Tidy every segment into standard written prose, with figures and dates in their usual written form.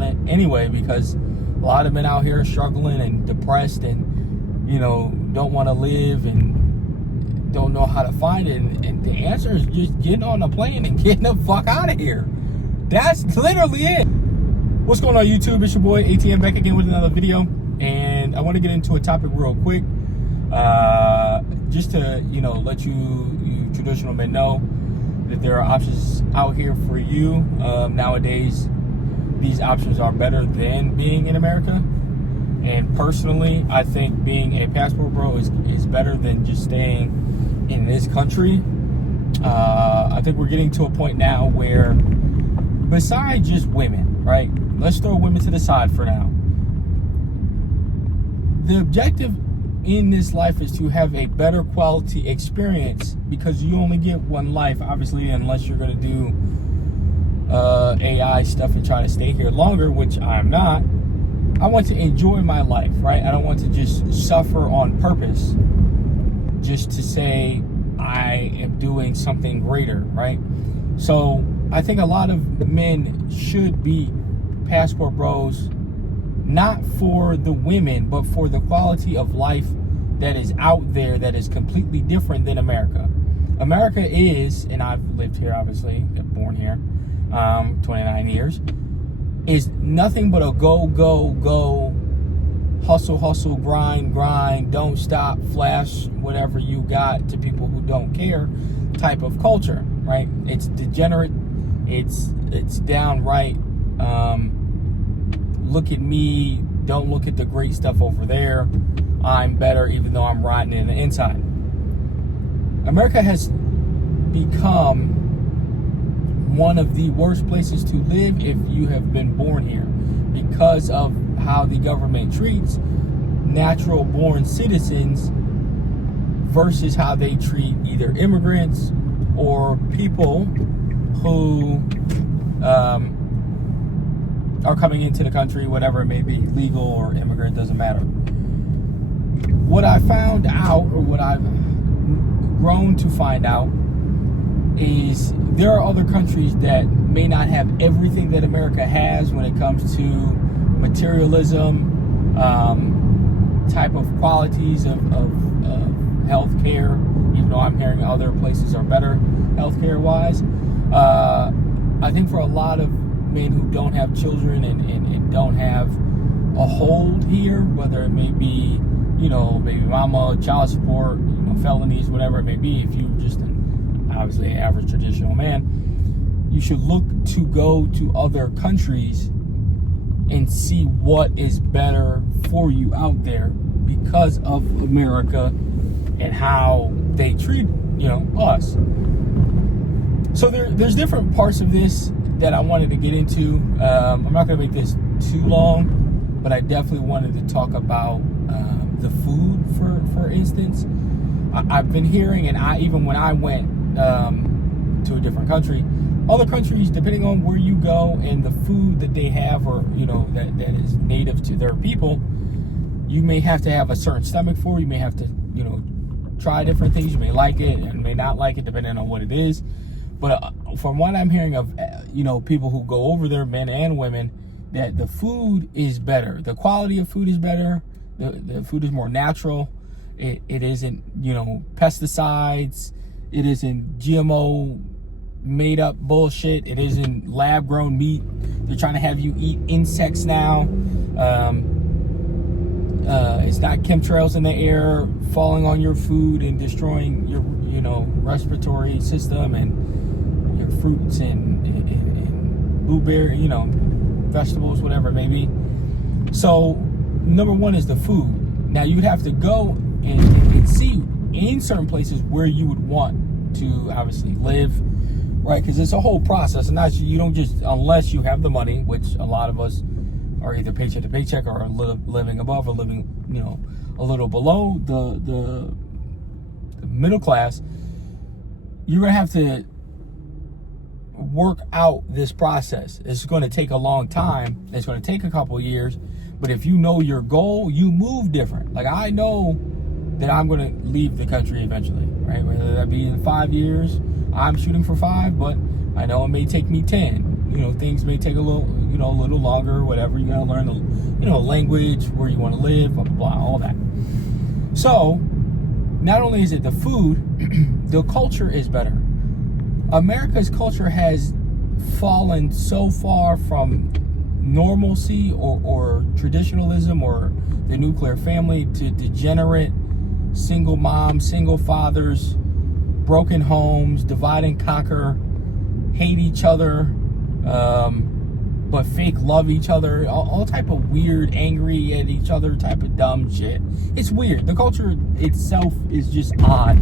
on it anyway, because a lot of men out here are struggling and depressed and, you know, don't want to live and don't know how to find it. And the answer is just getting on a plane and getting the fuck out of here. That's literally it. What's going on, YouTube? It's your boy ATM back again with another video. And I want to get into a topic real quick. Just to, you know, let you traditional men know that there are options out here for you. Nowadays, these options are better than being in America. And personally, I think being a passport bro is better than just staying in this country. I think we're getting to a point now where, besides just women, right? Let's throw women to the side for now. The objective in this life is to have a better quality experience, because you only get one life, obviously, unless you're going to do AI stuff and try to stay here longer, which I'm not. I want to enjoy my life, right? I don't want to just suffer on purpose just to say I am doing something greater, right? So I think a lot of men should be passport bros, not for the women, but for the quality of life that is out there that is completely different than America. America is, and I've lived here, obviously, born here, 29 years, is nothing but a go, go, go, hustle, hustle, grind, grind, don't stop, flash whatever you got to people who don't care type of culture, right? It's degenerate. It's downright, look at me, don't look at the great stuff over there. I'm better even though I'm rotten in the inside. America has become one of the worst places to live if you have been born here, because of how the government treats natural born citizens versus how they treat either immigrants or people who are coming into the country, whatever it may be, legal or immigrant, doesn't matter. What I found out, or what I've grown to find out, is there are other countries that may not have everything that America has when it comes to materialism, type of qualities of health care, even though I'm hearing other places are better healthcare wise. I think for a lot of men who don't have children and don't have a hold here, whether it may be, you know, baby mama, child support, you know, felonies, whatever it may be, if you're just obviously an average traditional man, you should look to go to other countries and see what is better for you out there because of America and how they treat, you know, us. So there's different parts of this that I wanted to get into. I'm not going to make this too long, but I definitely wanted to talk about the food, for instance. I've been hearing, and even when I went to a different country, other countries, depending on where you go and the food that they have, or, you know, that is native to their people, you may have to have a certain stomach for. You may have to, you know, try different things. You may like it and may not like it, depending on what it is. But from what I'm hearing of, you know, people who go over there, men and women, that the food is better. The quality of food is better. The food is more natural. It isn't, you know, pesticides. It isn't GMO made up bullshit. It isn't lab grown meat. They're trying to have you eat insects now. It's not chemtrails in the air falling on your food and destroying your, you know, respiratory system and your fruits and blueberry, you know, vegetables, whatever it may be. So number one is the food. Now you'd have to go and see in certain places where you would want to obviously live, right? Because it's a whole process, and not, you don't just, unless you have the money, which a lot of us are either paycheck to paycheck or living above or living, you know, a little below the middle class. You're gonna have to work out this process. It's going to take a long time. It's going to take a couple of years. But if you know your goal, you move different. Like, I know that I'm going to leave the country eventually, right? Whether that be in 5 years, I'm shooting for 5, but I know it may take me 10. things may take a little longer or whatever. You gotta learn the language, where you want to live, blah, blah, blah, all that. So not only is it the food, the culture is better. America's culture has fallen so far from normalcy or traditionalism or the nuclear family to degenerate single moms, single fathers, broken homes, divide and conquer, hate each other, but fake love each other, all type of weird, angry at each other type of dumb shit. It's weird. The culture itself is just odd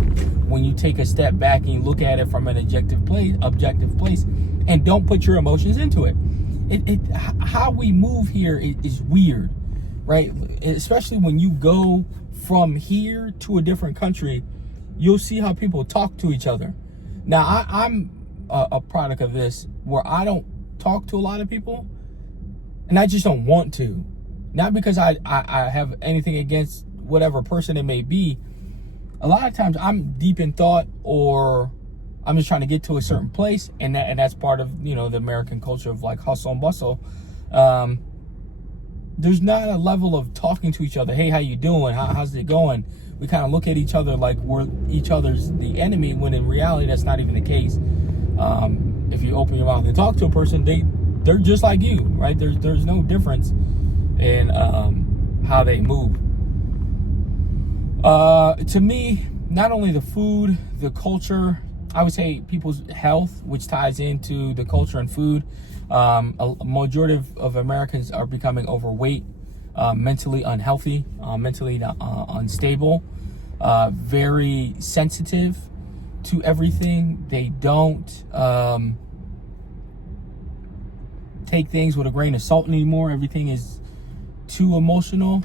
when you take a step back and you look at it from an objective place, and don't put your emotions into it. How we move here is weird, right? Especially when you go from here to a different country, you'll see how people talk to each other. Now, I'm a product of this, where I don't talk to a lot of people, and I just don't want to. Not because I have anything against whatever person it may be. A lot of times I'm deep in thought, or I'm just trying to get to a certain place, and that's part of the American culture of like hustle and bustle. There's not a level of talking to each other. Hey, how you doing? How's it going? We kind of look at each other like we're each other's the enemy, when in reality that's not even the case. If you open your mouth and talk to a person, they're just like you, right? There's no difference in how they move. To me, not only the food, the culture, I would say people's health, which ties into the culture and food. A majority of Americans are becoming overweight, mentally unhealthy, mentally unstable, very sensitive to everything. They don't take things with a grain of salt anymore. Everything is too emotional.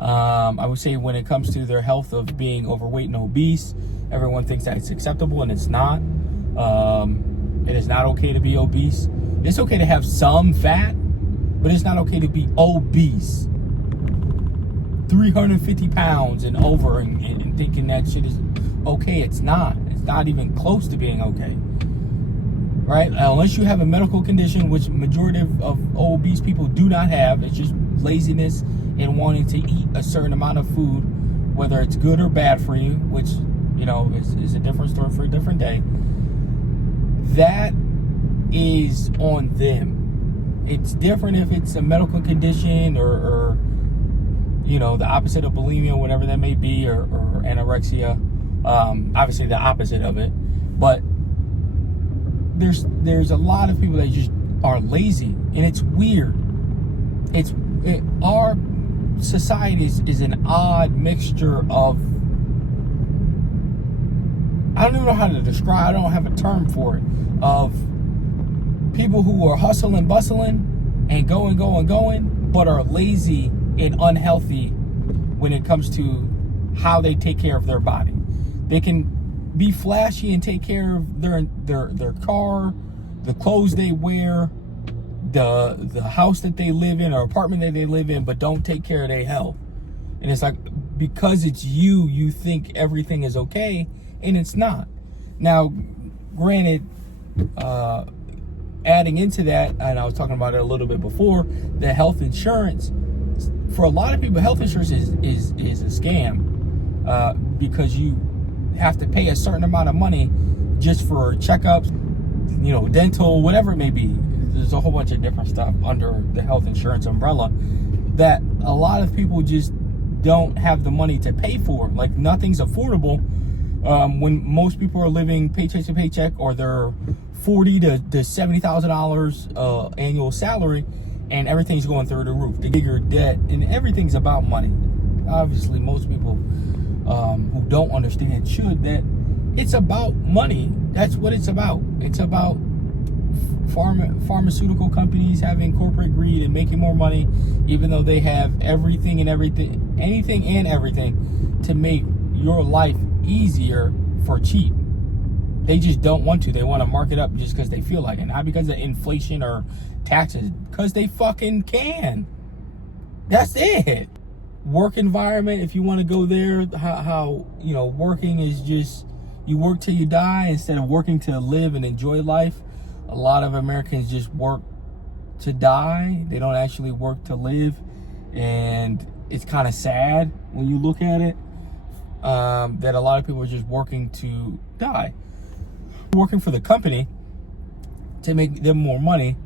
I would say when it comes to their health of being overweight and obese, everyone thinks that it's acceptable, and it's not. It is not okay to be obese. It's okay to have some fat, but it's not okay to be obese. 350 pounds and over, and thinking that shit is okay. It's not. It's not even close to being okay. Right? Unless you have a medical condition, which majority of obese people do not have. It's just laziness and wanting to eat a certain amount of food, whether it's good or bad for you, which is a different story for a different day. That is on them. It's different if it's a medical condition or the opposite of bulimia, whatever that may be, or anorexia. Obviously the opposite of it. But there's a lot of people that just are lazy, and it's weird. Our society is an odd mixture of, I don't even know how to describe, I don't have a term for it, of people who are hustling, bustling, and going, but are lazy and unhealthy when it comes to how they take care of their body. They can be flashy and take care of their car, the clothes they wear, the house that they live in or apartment that they live in, but don't take care of their health. And it's like, because it's you think everything is okay, and it's not. Now, granted, adding into that, and I was talking about it a little bit before, the health insurance, for a lot of people, health insurance is a scam, because you have to pay a certain amount of money just for checkups, dental, whatever it may be. There's a whole bunch of different stuff under the health insurance umbrella that a lot of people just don't have the money to pay for. Like, nothing's affordable when most people are living paycheck to paycheck, or they're $40,000 to $70,000 annual salary, and everything's going through the roof. The bigger debt, and everything's about money. Obviously, most people who don't understand should, that it's about money. That's what it's about. It's about pharmaceutical companies having corporate greed and making more money, even though they have anything and everything to make your life easier for cheap. They just don't want to. They want to mark it up just because they feel like it. Not because of inflation or taxes, because they fucking can. That's it. Work environment, if you want to go there, how working is just, you work till you die instead of working to live and enjoy life. a lot of Americans just work to die. They don't actually work to live. And it's kind of sad when you look at it, that a lot of people are just working to die. Working for the company to make them more money,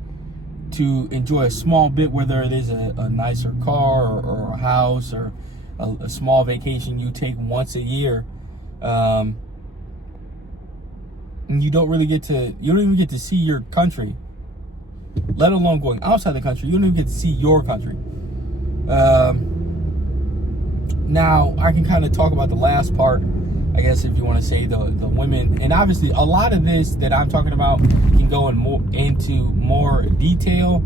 to enjoy a small bit, whether it is a nicer car or a house or a small vacation you take once a year. And you don't even get to see your country, let alone going outside the country. You don't even get to see your country. Now I can kind of talk about the last part, I guess, if you want to say the women. And obviously a lot of this that I'm talking about can go into more detail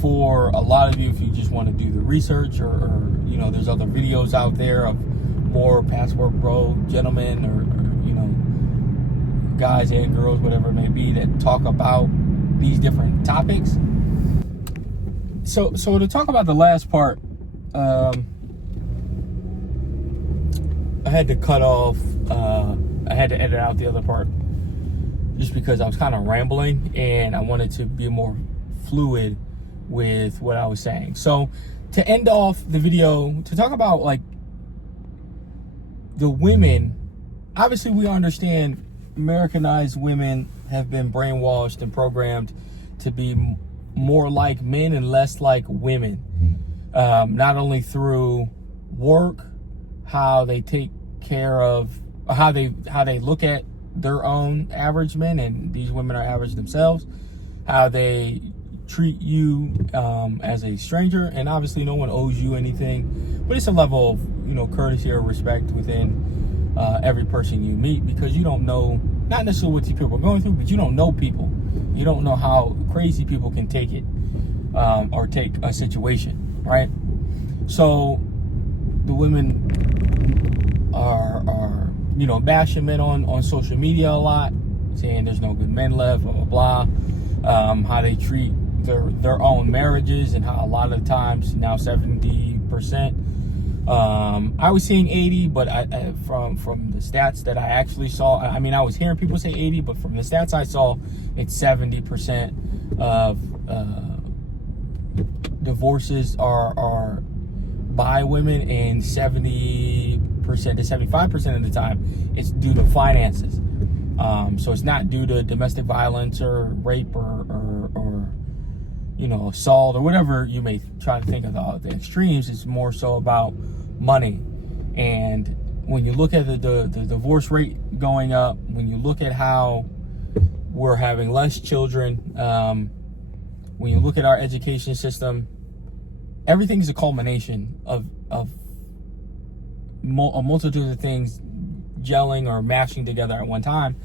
for a lot of you if you just want to do the research, or you know, there's other videos out there of more Passport Bro gentlemen or you know, guys and girls, whatever it may be, that talk about these different topics. So to talk about the last part, I had to cut off, I had to edit out the other part just because I was kind of rambling and I wanted to be more fluid with what I was saying. So to end off the video, to talk about like the women, obviously we understand Americanized women have been brainwashed and programmed to be more like men and less like women. Not only through work, how they take care of, how they look at their own average men, and these women are average themselves, how they treat you as a stranger, and obviously no one owes you anything, but it's a level of, you know, courtesy or respect within every person you meet, because you don't know, not necessarily what these people are going through, but you don't know people. You don't know how crazy people can take it, or take a situation, right? So the women are you know, bashing men on social media a lot, saying there's no good men left, blah blah blah. How they treat their own marriages, and how a lot of the times now 70%. I was seeing 80, but from the stats that I actually saw, I mean, I was hearing people say 80, but from the stats I saw, it's 70% of divorces are by women, and 70% to 75% of the time it's due to finances. So it's not due to domestic violence or rape or you know, assault or whatever you may try to think of the extremes. It's more so about money. And when you look at the divorce rate going up, when you look at how we're having less children, when you look at our education system, everything's a culmination of a multitude of things gelling or mashing together at one time.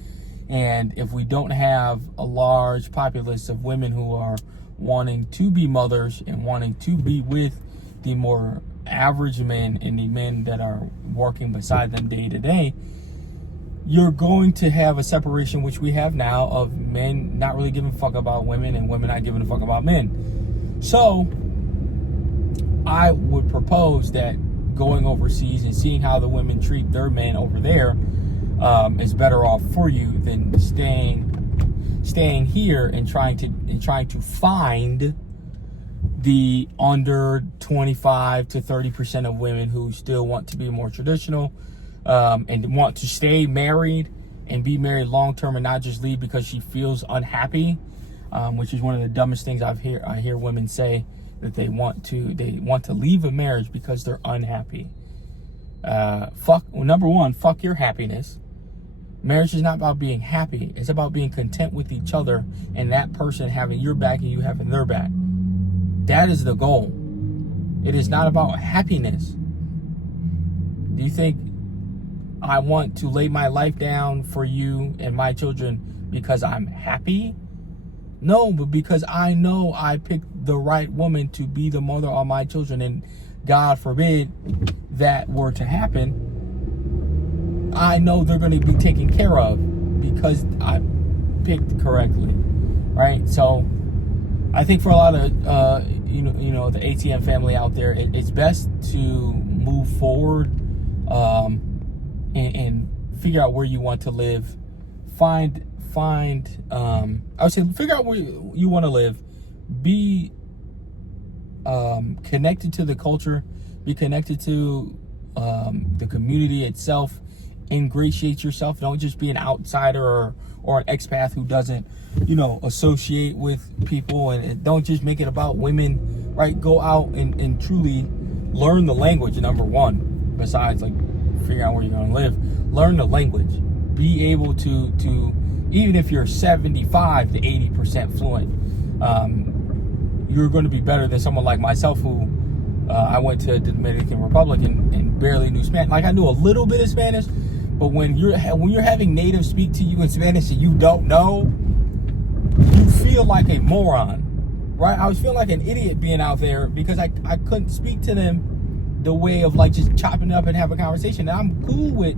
And if we don't have a large populace of women who are wanting to be mothers and wanting to be with the more average men and the men that are working beside them day to day, you're going to have a separation, which we have now, of men not really giving a fuck about women and women not giving a fuck about men. So I would propose that going overseas and seeing how the women treat their men over there is better off for you than staying here and trying to find the under 25 to 30% of women who still want to be more traditional, and want to stay married and be married long term and not just leave because she feels unhappy, which is one of the dumbest things I hear women say, that they want to leave a marriage because they're unhappy. Number one, fuck your happiness. Marriage is not about being happy. It's about being content with each other, and that person having your back and you having their back. That is the goal. It is not about happiness. Do you think I want to lay my life down for you and my children because I'm happy? No, but because I know I picked the right woman to be the mother of my children, and God forbid that were to happen, I know they're going to be taken care of because I picked correctly, right? So I think for a lot of you know the ATM family out there, it's best to move forward and figure out where you want to live. Find find, I would say, figure out where you want to live. Be connected to the culture. Be connected to the community itself. Ingratiate yourself. Don't just be an outsider or an expat who doesn't, associate with people, and don't just make it about women, right? Go out and truly learn the language, number one, besides like figuring out where you're going to live. Learn the language. Be able to even if you're 75 to 80% fluent, you're going to be better than someone like myself who I went to the Dominican Republic and barely knew Spanish. Like, I knew a little bit of Spanish, but when you're having natives speak to you in Spanish and you don't know, you feel like a moron, right? I was feeling like an idiot being out there because I couldn't speak to them the way of like just chopping it up and having a conversation. And I'm cool with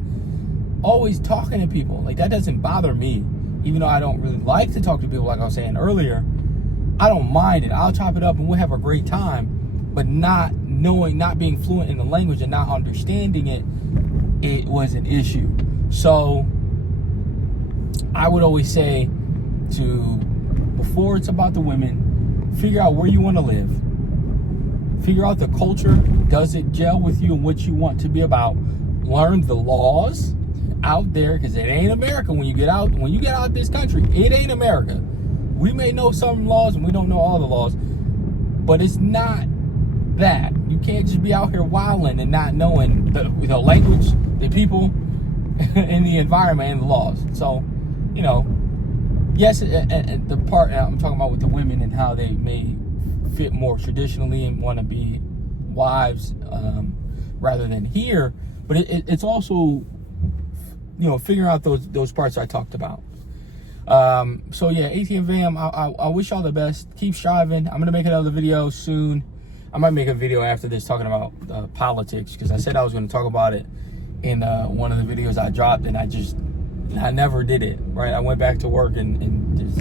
always talking to people. Like, that doesn't bother me. Even though I don't really like to talk to people, like I was saying earlier, I don't mind it. I'll chop it up and we'll have a great time. But not being fluent in the language and not understanding it was an issue. So I would always say before it's about the women, figure out where you want to live. Figure out the culture. Does it gel with you and what you want to be about? Learn the laws out there, because it ain't America when you get out this country. It ain't America. We may know some laws and we don't know all the laws, but it's not that. You can't just be out here wilding and not knowing the language, the people, and the environment and the laws. So, yes, and the part I'm talking about with the women and how they may fit more traditionally and want to be wives rather than here, but it's also figuring out those parts I talked about. So yeah, ATM Fam, I wish y'all the best. Keep striving. I'm gonna make another video soon. I might make a video after this talking about politics, because I said I was going to talk about it in one of the videos I dropped, and I never did it, right? I went back to work and just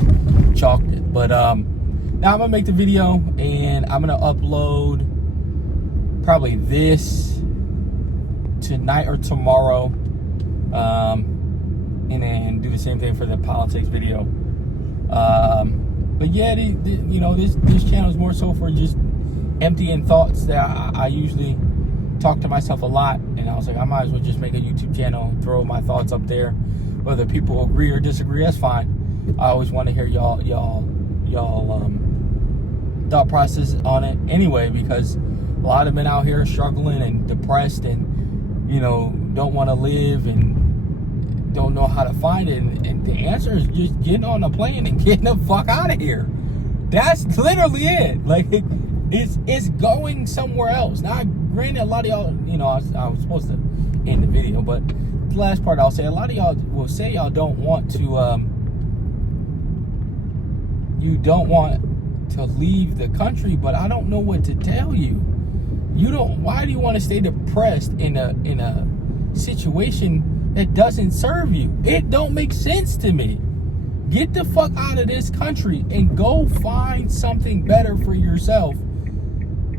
chalked it. But now I'm going to make the video, and I'm going to upload probably this tonight or tomorrow, and then do the same thing for the politics video. But yeah, this channel is more so for just emptying thoughts that I usually talk to myself a lot, and I was like, I might as well just make a YouTube channel, throw my thoughts up there. Whether people agree or disagree, that's fine. I always want to hear y'all thought process on it anyway, because a lot of men out here are struggling and depressed and don't want to live and don't know how to find it, and the answer is just getting on a plane and getting the fuck out of here. That's literally it. Like, it's going somewhere else. Now, granted, a lot of y'all, I was supposed to end the video, but the last part I'll say, a lot of y'all will say y'all don't want to, leave the country, but I don't know what to tell you. Why do you want to stay depressed in a situation that doesn't serve you? It don't make sense to me. Get the fuck out of this country and go find something better for yourself.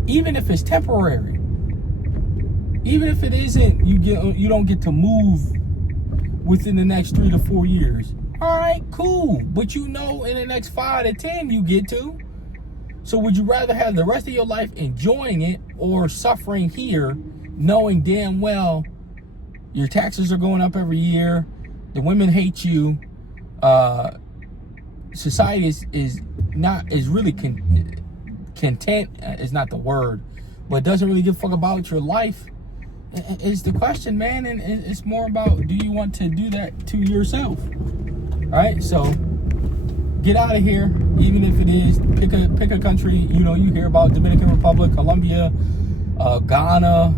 Even if it's temporary, even if it isn't, you don't get to move within the next 3 to 4 years. All right, cool. But in the next 5 to 10 you get to. So would you rather have the rest of your life enjoying it or suffering here, knowing damn well your taxes are going up every year, the women hate you, society is really content is not the word, but doesn't really give a fuck about your life, is the question, man. And it's more about, do you want to do that to yourself? All right, so get out of here. Even if it is, pick a country. You hear about Dominican Republic, Colombia, Ghana,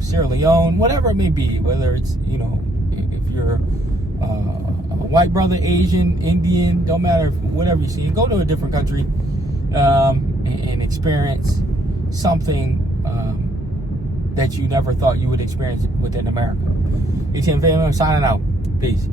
Sierra Leone, whatever it may be. Whether it's if you're a white brother, Asian, Indian, don't matter, whatever you see. Go to a different country and experience something that you never thought you would experience within America. ATM Family, I'm signing out. Peace.